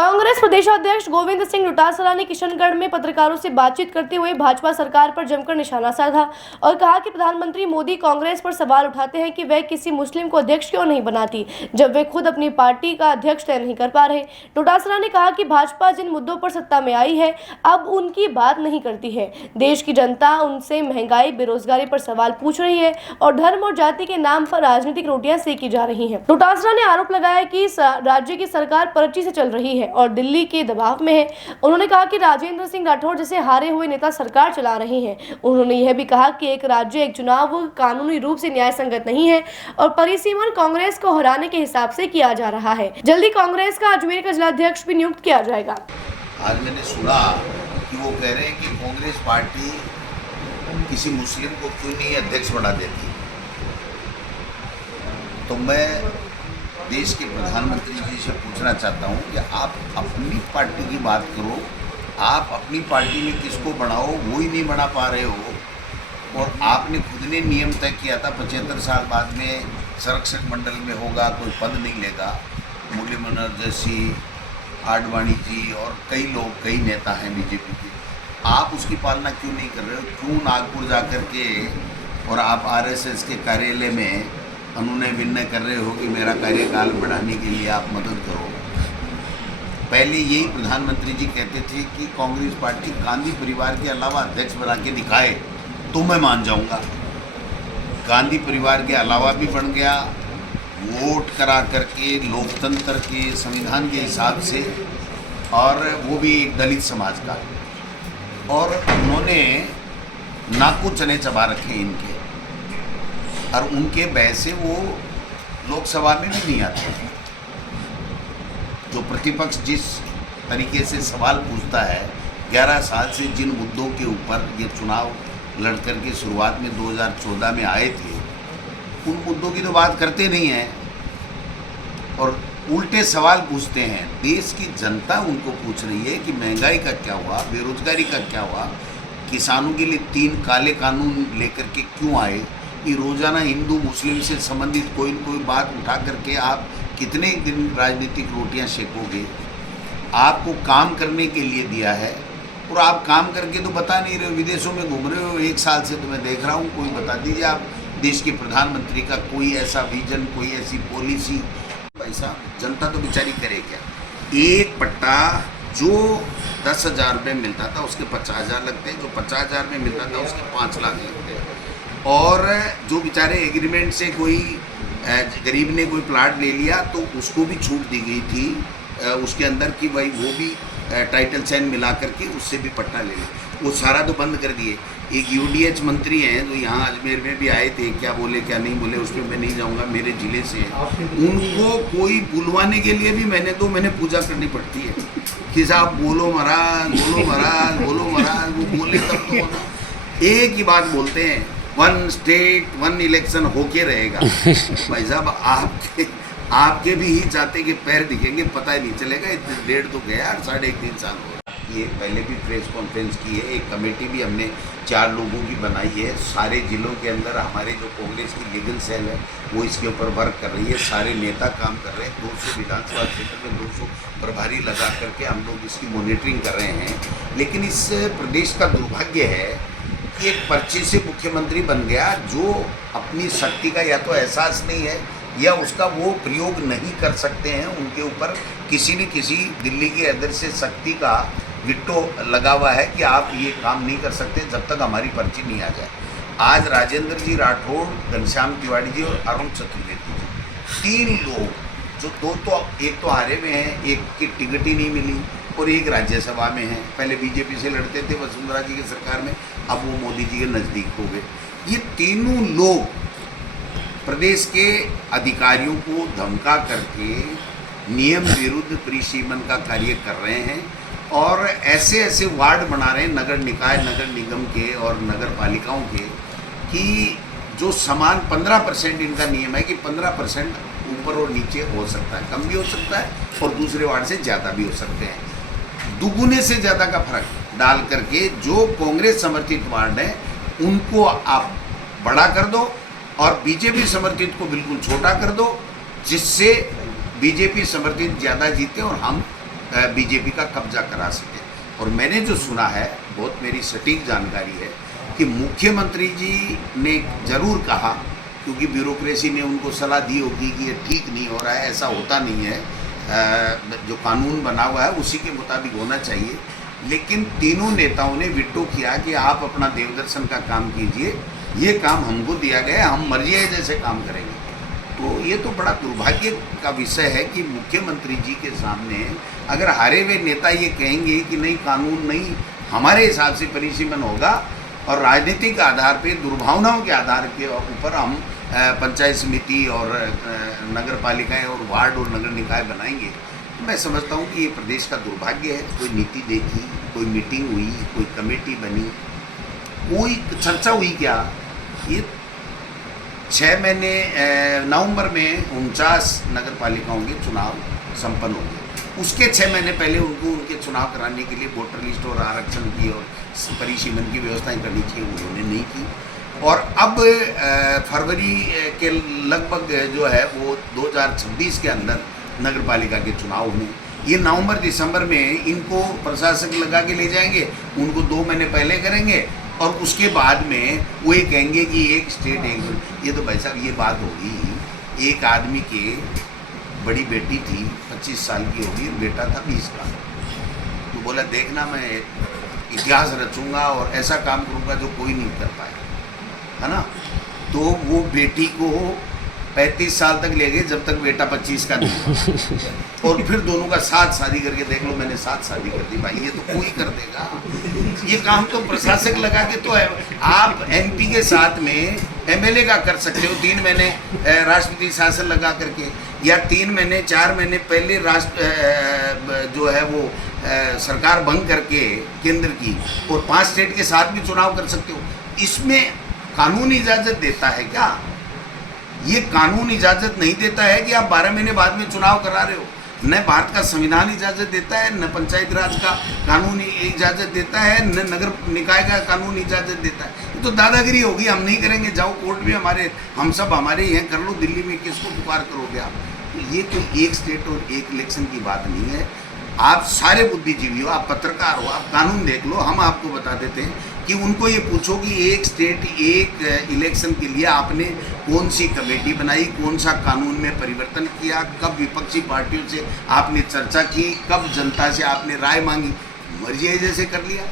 कांग्रेस प्रदेशाध्यक्ष गोविंद सिंह डोटासरा ने किशनगढ़ में पत्रकारों से बातचीत करते हुए भाजपा सरकार पर जमकर निशाना साधा और कहा कि प्रधानमंत्री मोदी कांग्रेस पर सवाल उठाते हैं कि वह किसी मुस्लिम को अध्यक्ष क्यों नहीं बनाती जब वे खुद अपनी पार्टी का अध्यक्ष तय नहीं कर पा रहे। डोटासरा ने कहा कि भाजपा जिन मुद्दों पर सत्ता में आई है अब उनकी बात नहीं करती है। देश की जनता उनसे महंगाई, बेरोजगारी पर सवाल पूछ रही है और धर्म और जाति के नाम पर राजनीतिक रोटियां सेकी जा रही हैं। डोटासरा ने आरोप लगाया कि राज्य की सरकार पर्ची से चल रही है और दिल्ली के दबाव में है। उन्होंने कहा कि राजेंद्र सिंह राठौड़ जैसे हारे हुए नेता सरकार चला रहे हैं। उन्होंने यह भी कहा कि एक राज्य एक चुनाव कानूनी रूप से न्याय संगत नहीं है और परिसीमन कांग्रेस को हराने के हिसाब से किया जा रहा है। जल्दी कांग्रेस का अजमेर का जिलाध्यक्ष भी नियुक्त किया जाएगा। आज मैंने सुना कि वो कह रहे हैं कि कांग्रेस पार्टी किसी मुस्लिम को क्यों नहीं अध्यक्ष बना देती। तो मैं देश के प्रधानमंत्री जी से पूछना चाहता हूं कि आप अपनी पार्टी की बात करो, आप अपनी पार्टी में किसको बढ़ाओ वो ही नहीं बना पा रहे हो। और आपने खुद ने नियम तय किया था 75 साल बाद में संरक्षक मंडल में होगा, कोई पद नहीं लेगा। मुरली मनोहर जैसी, आडवाणी जी और कई लोग, कई नेता हैं बीजेपी के। आप उसकी पालना क्यों नहीं कर रहे हो? क्यों नागपुर जा कर के और आप आरएसएस के कार्यालय में अनुनय विनय कर रहे हो कि मेरा कार्यकाल बढ़ाने के लिए आप मदद करो। पहले यही प्रधानमंत्री जी कहते थे कि कांग्रेस पार्टी गांधी परिवार के अलावा अध्यक्ष बना के दिखाए तो मैं मान जाऊंगा। गांधी परिवार के अलावा भी बन गया, वोट करा करके लोकतंत्र के संविधान के हिसाब से, और वो भी एक दलित समाज का। और उन्होंने नाकू चने चबा रखे इनके, और उनके बह से वो लोकसभा में भी नहीं आते। जो प्रतिपक्ष जिस तरीके से सवाल पूछता है, 11 साल से जिन मुद्दों के ऊपर ये चुनाव लड़ कर के शुरुआत में 2014 में आए थे, उन मुद्दों की तो बात करते नहीं हैं और उल्टे सवाल पूछते हैं। देश की जनता उनको पूछ रही है कि महंगाई का क्या हुआ, बेरोजगारी का क्या हुआ, किसानों के लिए 3 काले कानून लेकर के क्यों आए, कि रोज़ाना हिंदू मुस्लिम से संबंधित कोई न कोई बात उठा करके आप कितने दिन राजनीतिक रोटियां सेकोगे। आपको काम करने के लिए दिया है और आप काम करके तो बता नहीं रहे हो, विदेशों में घूम रहे हो 1 साल से। तो मैं देख रहा हूँ, कोई बता दीजिए आप देश के प्रधानमंत्री का कोई ऐसा विजन, कोई ऐसी पॉलिसी। पैसा जनता तो बेचारी करे क्या? एक पट्टा जो 10,000 रुपये मिलता था उसके 50,000 लगते हैं, जो 50,000 में मिलता था उसके 5 लाख लगते हैं। और जो बेचारे एग्रीमेंट से कोई गरीब ने कोई प्लाट ले लिया तो उसको भी छूट दी गई थी उसके अंदर कि भाई वो भी टाइटल चैन मिला करके उससे भी पट्टा ले ले। वो सारा तो बंद कर दिए। एक यूडीएच मंत्री हैं जो यहाँ अजमेर में भी आए थे, क्या बोले क्या नहीं बोले उसमें मैं नहीं जाऊँगा, मेरे ज़िले से हैं। उनको कोई बुलवाने के लिए भी मैंने पूजा करनी पड़ती है कि साहब बोलो महाराज, बोलो महाराज, बोलो महाराज। वो बोले तब तो एक ही बात बोलते हैं, 1 स्टेट 1 इलेक्शन होके रहेगा। भाई साहब आपके भी ही चाहते कि पैर दिखेंगे, पता ही नहीं चलेगा। इतने 1.5 तो गया, 3.5 साल हो रहा। ये पहले भी प्रेस कॉन्फ्रेंस की है, एक कमेटी भी हमने 4 लोगों की बनाई है। सारे ज़िलों के अंदर हमारे जो कांग्रेस की लीगल सेल है वो इसके ऊपर वर्क कर रही है। सारे नेता काम कर रहे हैं। 200 विधानसभा क्षेत्र में 200 प्रभारी लगा करके हम लोग इसकी मॉनिटरिंग कर रहे हैं। लेकिन इस प्रदेश का दुर्भाग्य है कि एक पर्ची से मुख्यमंत्री बन गया जो अपनी शक्ति का या तो एहसास नहीं है या उसका वो प्रयोग नहीं कर सकते हैं। उनके ऊपर किसी न किसी दिल्ली के अंदर से शक्ति का विट्टो लगा हुआ है कि आप ये काम नहीं कर सकते जब तक हमारी पर्ची नहीं आ जाए। आज राजेंद्र जी राठौड़, घनश्याम तिवारी जी और अरुण चतुर्वेदी जी, 3 लोग जो एक तो हारे में हैं, एक की टिकट ही नहीं मिली और एक राज्यसभा में है। पहले बीजेपी से लड़ते थे वसुंधरा जी की सरकार में, अब वो मोदी जी के नज़दीक हो गए। ये तीनों लोग प्रदेश के अधिकारियों को धमका करके नियम विरुद्ध परिसीमन का कार्य कर रहे हैं और ऐसे ऐसे वार्ड बना रहे हैं नगर निकाय, नगर निगम के और नगर पालिकाओं के, कि जो समान 15% इनका नियम है कि 15% ऊपर और नीचे हो सकता है, कम भी हो सकता है और दूसरे वार्ड से ज़्यादा भी हो सकते हैं। दुगुने से ज़्यादा का फर्क डाल करके जो कांग्रेस समर्थित वार्ड है उनको आप बड़ा कर दो और बीजेपी समर्थित को बिल्कुल छोटा कर दो, जिससे बीजेपी समर्थित ज़्यादा जीते और हम बीजेपी का कब्जा करा सके। और मैंने जो सुना है, बहुत मेरी सटीक जानकारी है कि मुख्यमंत्री जी ने ज़रूर कहा, क्योंकि ब्यूरोक्रेसी ने उनको सलाह दी होगी कि ये ठीक नहीं हो रहा है, ऐसा होता नहीं है, जो कानून बना हुआ है उसी के मुताबिक होना चाहिए। लेकिन तीनों नेताओं ने विटो किया कि आप अपना देवदर्शन का काम कीजिए, ये काम हमको दिया गया है, हम मर्जी है जैसे काम करेंगे। तो ये तो बड़ा दुर्भाग्य का विषय है कि मुख्यमंत्री जी के सामने अगर हारे हुए नेता ये कहेंगे कि नहीं, कानून नहीं, हमारे हिसाब से परिसीमन होगा और राजनीतिक आधार पे, दुर्भावनाओं के आधार के ऊपर हम पंचायत समिति और नगर पालिकाएँ और वार्ड और नगर निकाय बनाएंगे, तो मैं समझता हूँ कि ये प्रदेश का दुर्भाग्य है। कोई नीति देखी, कोई मीटिंग हुई, कोई कमेटी बनी, कोई चर्चा हुई क्या? ये 6 महीने नवंबर में 49 नगर पालिकाओं के चुनाव संपन्न हो गए। उसके 6 महीने पहले उनको उनके चुनाव कराने के लिए वोटर लिस्ट और आरक्षण की और परिसीमन की व्यवस्थाएं करनी चाहिए, उन्होंने नहीं की। और अब फरवरी के लगभग जो है वो 2026 के अंदर नगर पालिका के चुनाव होने, ये नवंबर दिसंबर में इनको प्रशासक लगा के ले जाएंगे, उनको 2 महीने पहले करेंगे और उसके बाद में वो ये कहेंगे कि एक स्टेट एक। ये तो भाई साहब ये बात होगी, एक आदमी के बड़ी बेटी थी 25 साल की होगी, बेटा था 20 का, तो बोला देखना मैं इतिहास रचूंगा और ऐसा काम करूंगा जो कोई नहीं कर पाया, है ना। तो वो बेटी को 35 साल तक ले गए जब तक बेटा 25 का नहीं, और फिर दोनों का साथ शादी करके देख लो, मैंने साथ शादी कर दी। भाई ये तो कोई कर देगा, ये काम तो प्रशासक लगा के तो है। आप एमपी के साथ में एमएलए का कर सकते हो 3 महीने राष्ट्रपति शासन लगा करके, या 3 महीने 4 महीने पहले जो है वो सरकार भंग करके केंद्र की, और 5 स्टेट के साथ भी चुनाव कर सकते हो। इसमें कानून इजाज़त देता है क्या? ये कानून इजाज़त नहीं देता है कि आप 12 महीने बाद में चुनाव करा रहे हो। न भारत का संविधान इजाज़त देता है, न पंचायत राज का कानून इजाज़त देता है, न नगर निकाय का कानून इजाज़त देता है। ये तो दादागिरी होगी, हम नहीं करेंगे, जाओ कोर्ट में हमारे, हम सब हमारे यहाँ कर लो, दिल्ली में किसको पुकार करोगे आप? तो ये कोई एक स्टेट और एक इलेक्शन की बात नहीं है। आप सारे बुद्धिजीवी हो, आप पत्रकार हो, आप कानून देख लो, हम आपको बता देते हैं कि उनको ये पूछो कि एक स्टेट एक इलेक्शन के लिए आपने कौन सी कमेटी बनाई, कौन सा कानून में परिवर्तन किया, कब विपक्षी पार्टियों से आपने चर्चा की, कब जनता से आपने राय मांगी, मर्जी जैसे कर लिया।